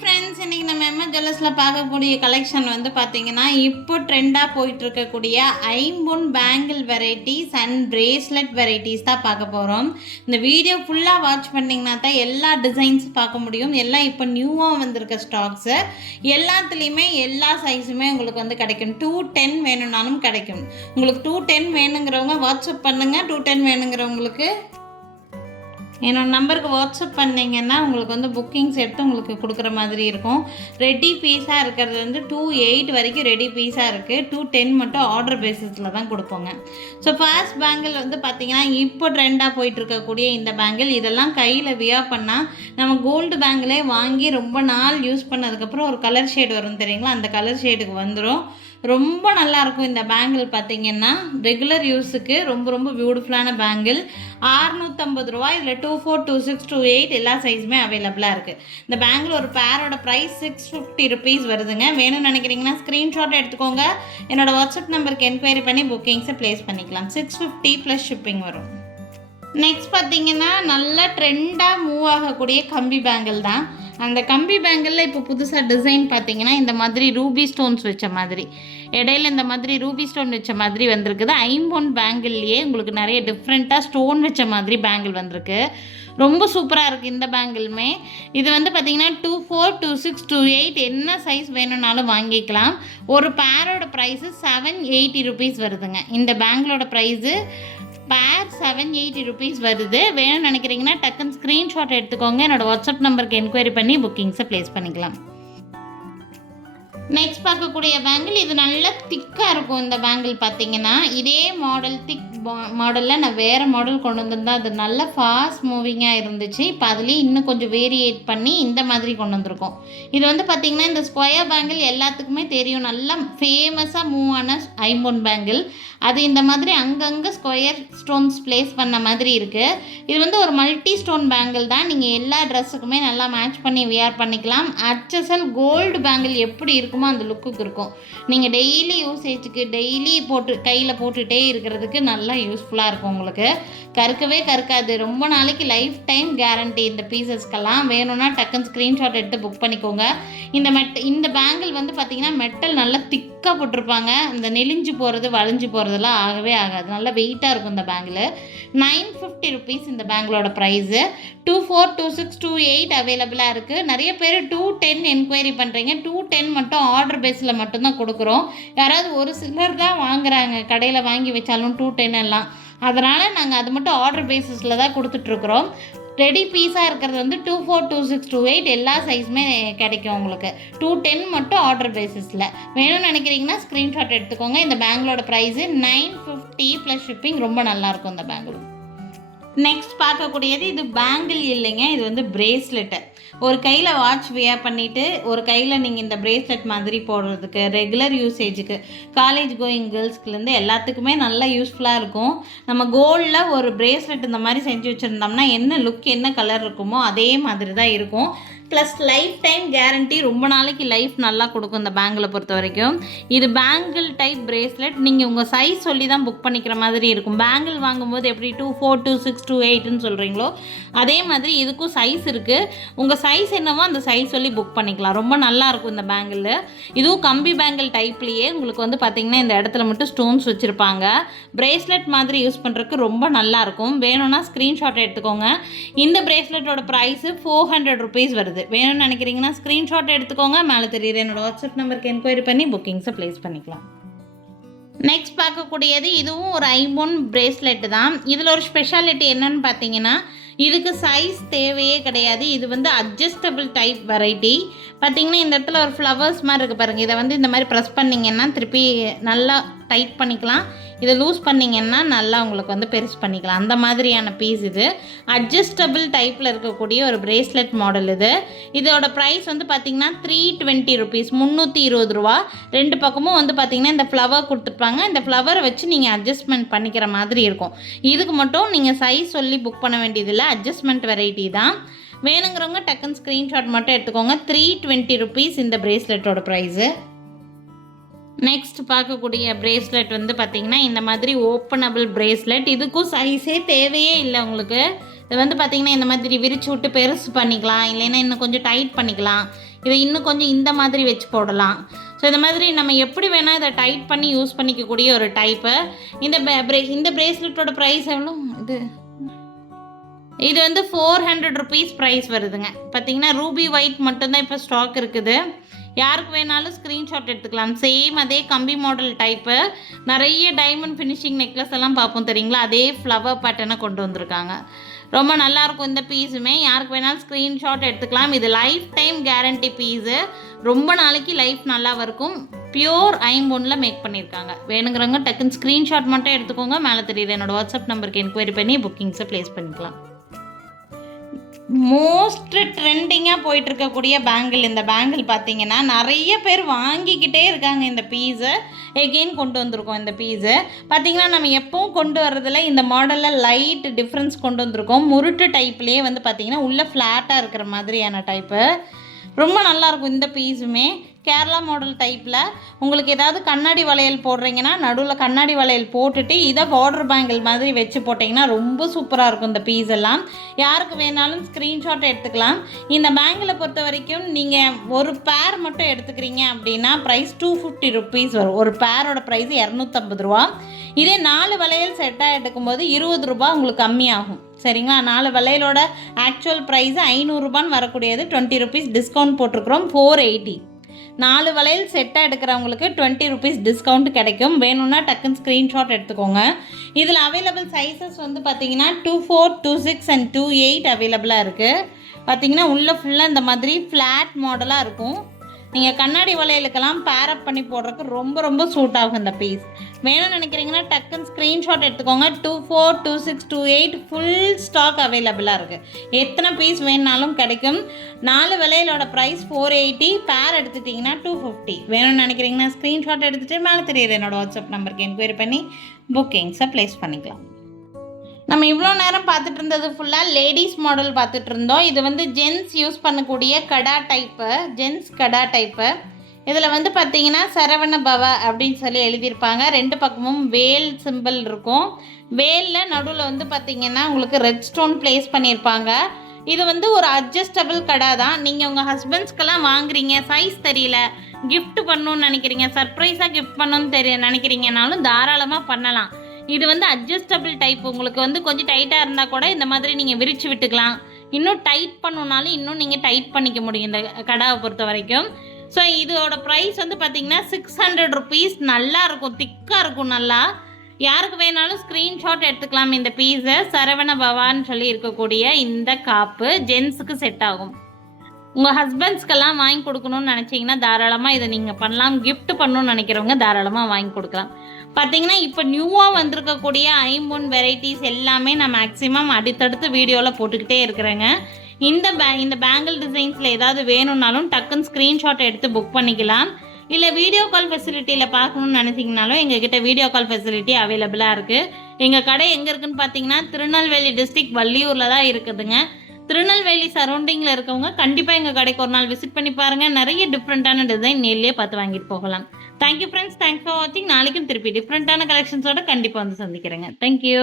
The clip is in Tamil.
ஃப்ரெண்ட்ஸ், இன்றைக்கி நம்ம எம்எஸ் ஜுவல்லர்ஸில் பார்க்கக்கூடிய கலெக்ஷன் வந்து பார்த்திங்கன்னா இப்போ ட்ரெண்டாக போயிட்டுருக்கக்கூடிய ஐம்பொன் bangle varieties and bracelet varieties தான் பார்க்க போகிறோம். இந்த வீடியோ ஃபுல்லாக வாட்ச் பண்ணிங்கன்னா தான் எல்லா டிசைன்ஸும் பார்க்க முடியும். எல்லாம் இப்போ நியூவாக வந்திருக்க ஸ்டாக்ஸு எல்லாத்துலேயுமே எல்லா சைஸுமே உங்களுக்கு வந்து கிடைக்கும். 210 வேணும்னாலும் கிடைக்கும். உங்களுக்கு 210 வேணுங்கிறவங்க வாட்ஸ்அப் பண்ணுங்கள். 210 வேணுங்கிறவங்களுக்கு என்னோட நம்பருக்கு வாட்ஸ்அப் பண்ணிங்கன்னா உங்களுக்கு வந்து புக்கிங்ஸ் எடுத்து உங்களுக்கு கொடுக்குற மாதிரி இருக்கும். ரெடி பீஸாக இருக்கிறது வந்து 28 வரைக்கும் ரெடி பீஸாக இருக்குது. 210 மட்டும் ஆர்டர் பேசிஸில் தான் கொடுப்போங்க. ஸோ ஃபர்ஸ்ட் பேங்கிள் வந்து பார்த்திங்கன்னா இப்போ ட்ரெண்டாக போயிட்டுருக்கக்கூடிய இந்த பேங்கிள், இதெல்லாம் கையில் வியர் பண்ணால் நம்ம கோல்டு பேங்கிளே வாங்கி ரொம்ப நாள் யூஸ் பண்ணதுக்கப்புறம் ஒரு கலர் ஷேடு வரும் தெரியுங்களா, அந்த கலர் ஷேடுக்கு வந்துடும். ரொம்ப நல்லாயிருக்கும் இந்த பேங்கிள். பார்த்திங்கன்னா ரெகுலர் யூஸுக்கு ரொம்ப பியூட்டிஃபுல்லான பேங்கிள். 650 ரூபா. இதில் 24, 26, 28 எல்லா சைஸுமே அவைலபிளாக இருக்குது. இந்த பேங்கிள் ஒரு பேரோட ப்ரைஸ் 650 ருபீஸ் வருதுங்க. வேணும்னு நினைக்கிறீங்கன்னா ஸ்க்ரீன்ஷாட் எடுத்துக்கோங்க. என்னோடய வாட்ஸ்அப் நம்பருக்கு என்கொயரி பண்ணி புக்கிங்ஸை ப்ளேஸ் பண்ணிக்கலாம். 650 ப்ளஸ் ஷிப்பிங் வரும். நெக்ஸ்ட் பார்த்திங்கன்னா நல்லா ட்ரெண்டாக மூவ் ஆகக்கூடிய கம்பி பேங்கிள் தான். அந்த கம்பி பேங்கிளில் இப்போ புதுசாக டிசைன் பார்த்திங்கன்னா இந்த மாதிரி ரூபி ஸ்டோன்ஸ் வச்ச மாதிரி, இடையில இந்த மாதிரி ரூபி ஸ்டோன் வச்ச மாதிரி வந்திருக்குது. ஐம்பொன் பேங்கிள்லேயே உங்களுக்கு நிறைய டிஃப்ரெண்ட்டாக ஸ்டோன் வச்ச மாதிரி பேங்கிள் வந்திருக்கு. ரொம்ப சூப்பராக இருக்குது இந்த பேங்கிளுமே. இது வந்து பார்த்திங்கன்னா 24, 26, 28 என்ன சைஸ் வேணும்னாலும் வாங்கிக்கலாம். ஒரு பேரோட ப்ரைஸு 780 ருபீஸ் வருதுங்க. இந்த பேங்கிளோட ப்ரைஸு பேர் 780 ருபீஸ் வருது. வேணும்னு நினைக்கிறீங்கன்னா டக்குன்னு ஸ்க்ரீன்ஷாட் எடுத்துக்கோங்க. என்னோடய வாட்ஸ்அப் நம்பருக்கு என்கொயரி பண்ணி புக்கிங்ஸை ப்ளேஸ் பண்ணிக்கலாம். நெக்ஸ்ட் பார்க்கக்கூடிய பேங்கிள் இது நல்லா திக்காக இருக்கும். இந்த பேங்கிள் பார்த்திங்கன்னா இதே மாடல் திக் மாடலில் நான் வேறு மாடல் கொண்டு வந்திருந்தேன். அது நல்லா ஃபாஸ்ட் மூவிங்காக இருந்துச்சு. இப்போ அதுலேயே இன்னும் கொஞ்சம் வேரியேட் பண்ணி இந்த மாதிரி கொண்டு வந்திருக்கோம். இது வந்து பார்த்திங்கன்னா இந்த ஸ்கொயர் பேங்கிள் எல்லாத்துக்குமே தெரியும், நல்லா ஃபேமஸாக மூவ் ஆன ஐம்பொன் பேங்கிள். அது இந்த மாதிரி அங்கங்கே ஸ்கொயர் ஸ்டோன்ஸ் ப்ளேஸ் பண்ண மாதிரி இருக்குது. இது வந்து ஒரு மல்டி ஸ்டோன் பேங்கிள் தான். நீங்கள் எல்லா ட்ரெஸ்ஸுக்குமே நல்லா மேட்ச் பண்ணி வியர் பண்ணிக்கலாம். HSL கோல்டு பேங்கிள் எப்படி இருக்குமோ அந்த லுக்குக்கு இருக்கும். நீங்கள் டெய்லி யூசேஜுக்கு டெய்லி போட்டு கையில் போட்டுகிட்டே இருக்கிறதுக்கு நல்லா யூஸ்ஃபுல்லாக இருக்கும். உங்களுக்கு கருக்கவே கருக்காது. ரொம்ப நாளைக்கு லைஃப் டைம் கேரண்டி இந்த பீசஸ்க்கெல்லாம். வேணும்னா டக்குன்னு ஸ்க்ரீன்ஷாட் எடுத்து புக் பண்ணிக்கோங்க. இந்த பேங்கிள் வந்து பார்த்திங்கன்னா மெட்டல் நல்லா திக்காக போட்டிருப்பாங்க. இந்த நெளிஞ்சு போகிறது வளைஞ்சு போகிறதுலாம் ஆகவே ஆகாது. நல்லா வெயிட்டாக இருக்கும் இந்த பேங்கிள். 950 ருபீஸ் இந்த பேங்கிளோட ப்ரைஸு. 24, 26, 28 அவைலபிளாக இருக்குது. நிறைய பேர் 210 என்கொயரி பண்ணுறீங்க. 210 மட்டும் ஆர்டர் பேஸில் மட்டும்தான் கொடுக்குறோம். யாராவது ஒரு சிலர் தான் வாங்குகிறாங்க, கடையில் வாங்கி வச்சாலும் 210 எல்லாம். அதனால் நாங்கள் அது மட்டும் ஆர்டர் பேசிஸில் தான் கொடுத்துட்ருக்குறோம். ரெடி பீஸாக இருக்கிறது வந்து 24, 26, 28 எல்லா சைஸுமே கிடைக்கும் உங்களுக்கு. 210 மட்டும் ஆர்டர் பேசிஸில். வேணும்னு நினைக்கிறீங்கன்னா ஸ்க்ரீன்ஷாட் எடுத்துக்கோங்க. இந்த பேங்கிளோட ப்ரைஸு 950 ப்ளஸ் ஷிப்பிங். ரொம்ப நல்லாயிருக்கும் இந்த பேங்கிள். நெக்ஸ்ட் பார்க்கக்கூடியது இது பேங்கிள் இல்லைங்க, இது வந்து பிரேஸ்லெட்டு. ஒரு கையில் வாட்ச் வியர் பண்ணிவிட்டு ஒரு கையில் நீங்கள் இந்த பிரேஸ்லெட் மாதிரி போடுறதுக்கு ரெகுலர் யூசேஜுக்கு காலேஜ் கோயிங் கேர்ள்ஸ்க்குலேருந்து எல்லாத்துக்குமே நல்லா யூஸ்ஃபுல்லாக இருக்கும். நம்ம கோல்டில் ஒரு பிரேஸ்லெட் இந்த மாதிரி செஞ்சு வச்சுருந்தோம்னா என்ன லுக் என்ன கலர் இருக்குமோ அதே மாதிரி தான் இருக்கும். Plus life time guarantee. ரொம்ப நாளைக்கு லைஃப் நல்லா கொடுக்கும் இந்த பேங்கிளை பொறுத்த வரைக்கும். இது பேங்கிள் டைப் பிரேஸ்லெட். நீங்கள் உங்கள் சைஸ் சொல்லி தான் புக் பண்ணிக்கிற மாதிரி இருக்கும். பேங்கிள் வாங்கும்போது எப்படி 24, 26, 28ன்னு சொல்கிறீங்களோ அதே மாதிரி இதுக்கும் சைஸ் இருக்குது. உங்கள் சைஸ் என்னவோ அந்த சைஸ் சொல்லி புக் பண்ணிக்கலாம். ரொம்ப நல்லாயிருக்கும் இந்த பேங்கிள். இதுவும் கம்பி பேங்கிள் டைப்லேயே உங்களுக்கு வந்து பார்த்திங்கன்னா இந்த இடத்துல மட்டும் ஸ்டோன்ஸ் வச்சுருப்பாங்க. பிரேஸ்லெட் மாதிரி யூஸ் பண்ணுறதுக்கு ரொம்ப நல்லாயிருக்கும். வேணும்னா ஸ்க்ரீன்ஷாட் எடுத்துக்கோங்க. இந்த பிரேஸ்லெட்டோட ப்ரைஸு 400 ருபீஸ் வருது. வேணும்னு நினைக்கிறீங்கன்னா ஸ்க்ரீன்ஷாட் எடுத்துக்கோங்க. மேலே தெரியுது என்னோட வாட்ஸ்அப் நம்பருக்கு என்கொயரி பண்ணி புக்கிங்ஸை ப்ளேஸ் பண்ணிக்கலாம். நெக்ஸ்ட் பார்க்கக்கூடியது இதுவும் ஒரு ஐம்பொன் பிரேஸ்லெட்டு தான். இதில் ஒரு ஸ்பெஷாலிட்டி என்னன்னு பார்த்தீங்கன்னா இதுக்கு சைஸ் தேவையே கிடையாது. இது வந்து அட்ஜஸ்டபிள் டைப் வெரைட்டி. பார்த்திங்கன்னா இந்த இடத்துல ஒரு ஃப்ளவர்ஸ் மாதிரி இருக்குது பாருங்கள். இதை வந்து இந்த மாதிரி ப்ரெஸ் பண்ணிங்கன்னா திருப்பி நல்லா டைட் பண்ணிக்கலாம். இதை லூஸ் பண்ணிங்கன்னா நல்லா உங்களுக்கு வந்து பெருசு பண்ணிக்கலாம். அந்த மாதிரியான பீஸ் இது. அட்ஜஸ்டபிள் டைப்பில் இருக்கக்கூடிய ஒரு பிரேஸ்லெட் மாடல் இது. இதோட ப்ரைஸ் வந்து பார்த்திங்கன்னா 320 ருபீஸ், 320 ரூபா. ரெண்டு பக்கமும் வந்து பார்த்திங்கன்னா இந்த ஃப்ளவர் கொடுத்துருப்பாங்க. இந்த ஃப்ளவரை வச்சு நீங்கள் அட்ஜஸ்ட்மெண்ட் பண்ணிக்கிற மாதிரி இருக்கும். இதுக்கு மட்டும் நீங்கள் சைஸ் சொல்லி புக் பண்ண வேண்டியதில்லை, அட்ஜஸ்ட்மெண்ட் வெரைட்டி தான். வேணுங்கிறவங்க டக்குன்னு ஸ்க்ரீன்ஷாட் மட்டும் எடுத்துக்கோங்க. 320 ருபீஸ் இந்த பிரேஸ்லெட்டோட ப்ரைஸு. நெக்ஸ்ட் பார்க்கக்கூடிய பிரேஸ்லெட் வந்து பார்த்திங்கன்னா இந்த மாதிரி ஓப்பனபிள் பிரேஸ்லெட். இதுக்கும் சைஸே தேவையே இல்லை உங்களுக்கு. இது வந்து பார்த்திங்கன்னா இந்த மாதிரி விரிச்சு விட்டு பெருசு பண்ணிக்கலாம், இல்லைன்னா இன்னும் கொஞ்சம் டைட் பண்ணிக்கலாம். இதை இன்னும் கொஞ்சம் இந்த மாதிரி வச்சு போடலாம். ஸோ இந்த மாதிரி நம்ம எப்படி வேணால் இதை டைட் பண்ணி யூஸ் பண்ணிக்கக்கூடிய ஒரு டைப்பு. இந்த பிரேஸ்லெட்டோட ப்ரைஸ் எவ்வளோ? இது வந்து 400 ருபீஸ் ப்ரைஸ் வருதுங்க. பார்த்தீங்கன்னா ரூபி ஒயிட் மட்டும்தான் இப்போ ஸ்டாக் இருக்குது. யாருக்கு வேணாலும் ஸ்க்ரீன்ஷாட் எடுத்துக்கலாம். சேம் அதே கம்பி மாடல் டைப்பு. நிறைய டைமண்ட் ஃபினிஷிங் நெக்லஸ் எல்லாம் பார்ப்போம் தெரியுங்களா, அதே ஃப்ளவர் பேட்டர்னை கொண்டு வந்திருக்காங்க. ரொம்ப நல்லாயிருக்கும் இந்த பீஸுமே. யாருக்கு வேணாலும் ஸ்க்ரீன்ஷாட் எடுத்துக்கலாம். இது லைஃப் டைம் கேரண்டி பீஸு. ரொம்ப நாளைக்கு லைஃப் நல்லா இருக்கும். பியூர் ஐம்பொன்னில் மேக் பண்ணியிருக்காங்க. வேணுங்கிறவங்க டக்குன்னு ஸ்க்ரீன்ஷாட் மட்டும் எடுத்துக்கோங்க. மேலே தெரியுது என்னோடய வாட்ஸ்அப் நம்பருக்கு என்கொயரி பண்ணி புக்கிங்ஸை ப்ளேஸ் பண்ணிக்கலாம். மோஸ்ட் ட்ரெண்டிங்காக போயிட்டு இருக்கக்கூடிய பேங்கிள். இந்த பேங்கிள் பார்த்தீங்கன்னா நிறைய பேர் வாங்கிக்கிட்டே இருக்காங்க. இந்த பீஸை எகெயின் கொண்டு வந்திருக்கோம். இந்த பீஸு பார்த்தீங்கன்னா நம்ம எப்பவும் கொண்டு வர்றதில் இந்த மாடலில் லைட் டிஃப்ரென்ஸ் கொண்டு வந்திருக்கோம். முருட்டு டைப்லேயே வந்து பார்த்திங்கன்னா உள்ளே ஃப்ளாட்டாக இருக்கிற மாதிரியான டைப்பு. ரொம்ப நல்லாயிருக்கும் இந்த பீஸுமே. கேரளா மாடல் டைப்பில் உங்களுக்கு ஏதாவது கண்ணாடி வளையல் போடுறீங்கன்னா நடுவில் கண்ணாடி வளையல் போட்டுட்டு இதை பார்டர் பேங்கிள் மாதிரி வச்சு போட்டிங்கன்னா ரொம்ப சூப்பராக இருக்கும் இந்த பீஸ் எல்லாம். யாருக்கு வேணாலும் ஸ்க்ரீன்ஷாட் எடுத்துக்கலாம். இந்த பேங்கிளை பொறுத்த வரைக்கும் நீங்கள் ஒரு பேர் மட்டும் எடுத்துக்கிறீங்க அப்படின்னா ப்ரைஸ் 250 ருபீஸ் வரும். ஒரு பேரோட ப்ரைஸ் 250 ரூபா. இதே 4 வளையல் செட்டாக எடுக்கும்போது 20 ரூபா உங்களுக்கு கம்மியாகும். சரிங்களா? 4 வளையலோட ஆக்சுவல் ப்ரைஸ் 500 ரூபான்னு வரக்கூடியது 20 ருபீஸ் டிஸ்கவுண்ட் போட்டிருக்கிறோம். 480. 4 வளையல் செட்டாக எடுக்கிறவங்களுக்கு 20 ருபீஸ் டிஸ்கவுண்ட் கிடைக்கும். வேணும்னா டக்குன்னு ஸ்க்ரீன்ஷாட் எடுத்துக்கோங்க. இதில் அவைலபிள் சைஸஸ் வந்து பார்த்தீங்கன்னா 24, 26 அண்ட் 28 அவைலபிளாக இருக்குது. பார்த்தீங்கன்னா உள்ளே ஃபுல்லாக இந்த மாதிரி ஃப்ளாட் மாடலாக இருக்கும். நீங்கள் கண்ணாடி வளையலுக்கெல்லாம் பேரப் பண்ணி போடுறதுக்கு ரொம்ப ரொம்ப சூட் ஆகும் இந்த பீஸ். வேணும்னு நினைக்கிறீங்கன்னா டக்குன்னு ஸ்க்ரீன்ஷாட் எடுத்துக்கோங்க. 24, 26, 28 ஃபுல் ஸ்டாக் அவைலபிளாக இருக்குது. எத்தனை பீஸ் வேணுனாலும் கிடைக்கும். 4 வளையலோட ப்ரைஸ் 480. பேர் எடுத்துட்டிங்கன்னா 250. வேணும்னு நினைக்கிறீங்கன்னா ஸ்க்ரீன்ஷாட் எடுத்துகிட்டு மேலே தெரியுது என்னோடய வாட்ஸ்அப் நம்பருக்கு என்கொயரி பண்ணி புக்கிங்ஸை ப்ளேஸ் பண்ணிக்கலாம். நம்ம இவ்வளோ நேரம் பார்த்துட்டு இருந்தது ஃபுல்லாக லேடிஸ் மாடல் பார்த்துட்டு இருந்தோம். இது வந்து ஜென்ஸ் யூஸ் பண்ணக்கூடிய கடா டைப்பு, ஜென்ஸ் கடா டைப்பு. இதில் வந்து பார்த்திங்கன்னா சரவண பவ அப்படின்னு சொல்லி எழுதியிருப்பாங்க. 2 பக்கமும் வேல் சிம்பிள் இருக்கும். வேலில் நடுவில் வந்து பார்த்திங்கன்னா உங்களுக்கு ரெட் ஸ்டோன் ப்ளேஸ் பண்ணியிருப்பாங்க. இது வந்து ஒரு அட்ஜஸ்டபிள் கடை தான். நீங்கள் உங்கள் ஹஸ்பண்ட்ஸ்க்கெல்லாம் வாங்குறீங்க, சைஸ் தெரியல, கிஃப்ட் பண்ணணுன்னு நினைக்கிறீங்க, சர்ப்ரைஸாக கிஃப்ட் பண்ணணுன்னு நினைக்கிறீங்கனாலும் தாராளமாக பண்ணலாம். இது வந்து அட்ஜஸ்டபிள் டைப். உங்களுக்கு வந்து கொஞ்சம் டைட்டாக இருந்தால் கூட இந்த மாதிரி நீங்கள் விரித்து விட்டுக்கலாம். இன்னும் டைட் பண்ணணுன்னாலும் இன்னும் நீங்கள் டைட் பண்ணிக்க முடியும் இந்த கடாவை பொறுத்த வரைக்கும். ஸோ இதோட ப்ரைஸ் வந்து பார்த்திங்கன்னா 600 ருபீஸ். நல்லா இருக்கும், திக்காக இருக்கும் நல்லா. யாருக்கு வேணாலும் ஸ்க்ரீன்ஷாட் எடுத்துக்கலாம். இந்த பீஸை சரவண பவான்னு சொல்லி இருக்கக்கூடிய இந்த காப்பு ஜென்ஸுக்கு செட் ஆகும். உங்கள் ஹஸ்பண்ட்ஸ்க்கெல்லாம் வாங்கி கொடுக்கணும்னு நினச்சிங்கன்னா தாராளமாக இதை நீங்கள் பண்ணலாம். கிஃப்ட் பண்ணணும்னு நினைக்கிறவங்க தாராளமாக வாங்கி கொடுக்கலாம். பார்த்தீங்கன்னா இப்போ நியூவாக வந்திருக்கக்கூடிய ஐம்பொன் வெரைட்டிஸ் எல்லாமே நான் மேக்ஸிமம் அடுத்தடுத்து வீடியோவில் போட்டுக்கிட்டே இருக்கிறேங்க. இந்த பேங்கிள் டிசைன்ஸில் ஏதாவது வேணும்னாலும் டக்குன்னு ஸ்க்ரீன்ஷாட் எடுத்து புக் பண்ணிக்கலாம். இல்லை வீடியோ கால் ஃபெசிலிட்டியில் பார்க்கணுன்னு நினச்சிங்கனாலும் எங்ககிட்ட வீடியோ கால் ஃபெசிலிட்டி அவைலபிளாக இருக்குது. எங்கள் கடை எங்கே இருக்குதுன்னு பார்த்தீங்கன்னா திருநெல்வேலி டிஸ்ட்ரிக்ட் வள்ளியூரில் தான் இருக்குதுங்க. திருநெல்வேலி சரௌண்டிங்கில் இருக்கவங்க கண்டிப்பாக எங்கள் கடைக்கு ஒரு நாள் விசிட் பண்ணி பாருங்கள். நிறைய டிஃப்ரெண்ட்டான டிசைன் நேர்லேயே பார்த்து வாங்கிட்டு போகலாம். தேங்க்யூ ஃப்ரெண்ட்ஸ், தேங்க்ஸ் ஃபார் வாட்சிங். நாளைக்கும் திருப்பி டிஃப்ரெண்ட்டான கலெக்ஷன்ஸோட கண்டிப்பாக வந்து சந்திக்கிறேங்க. தேங்க்யூ.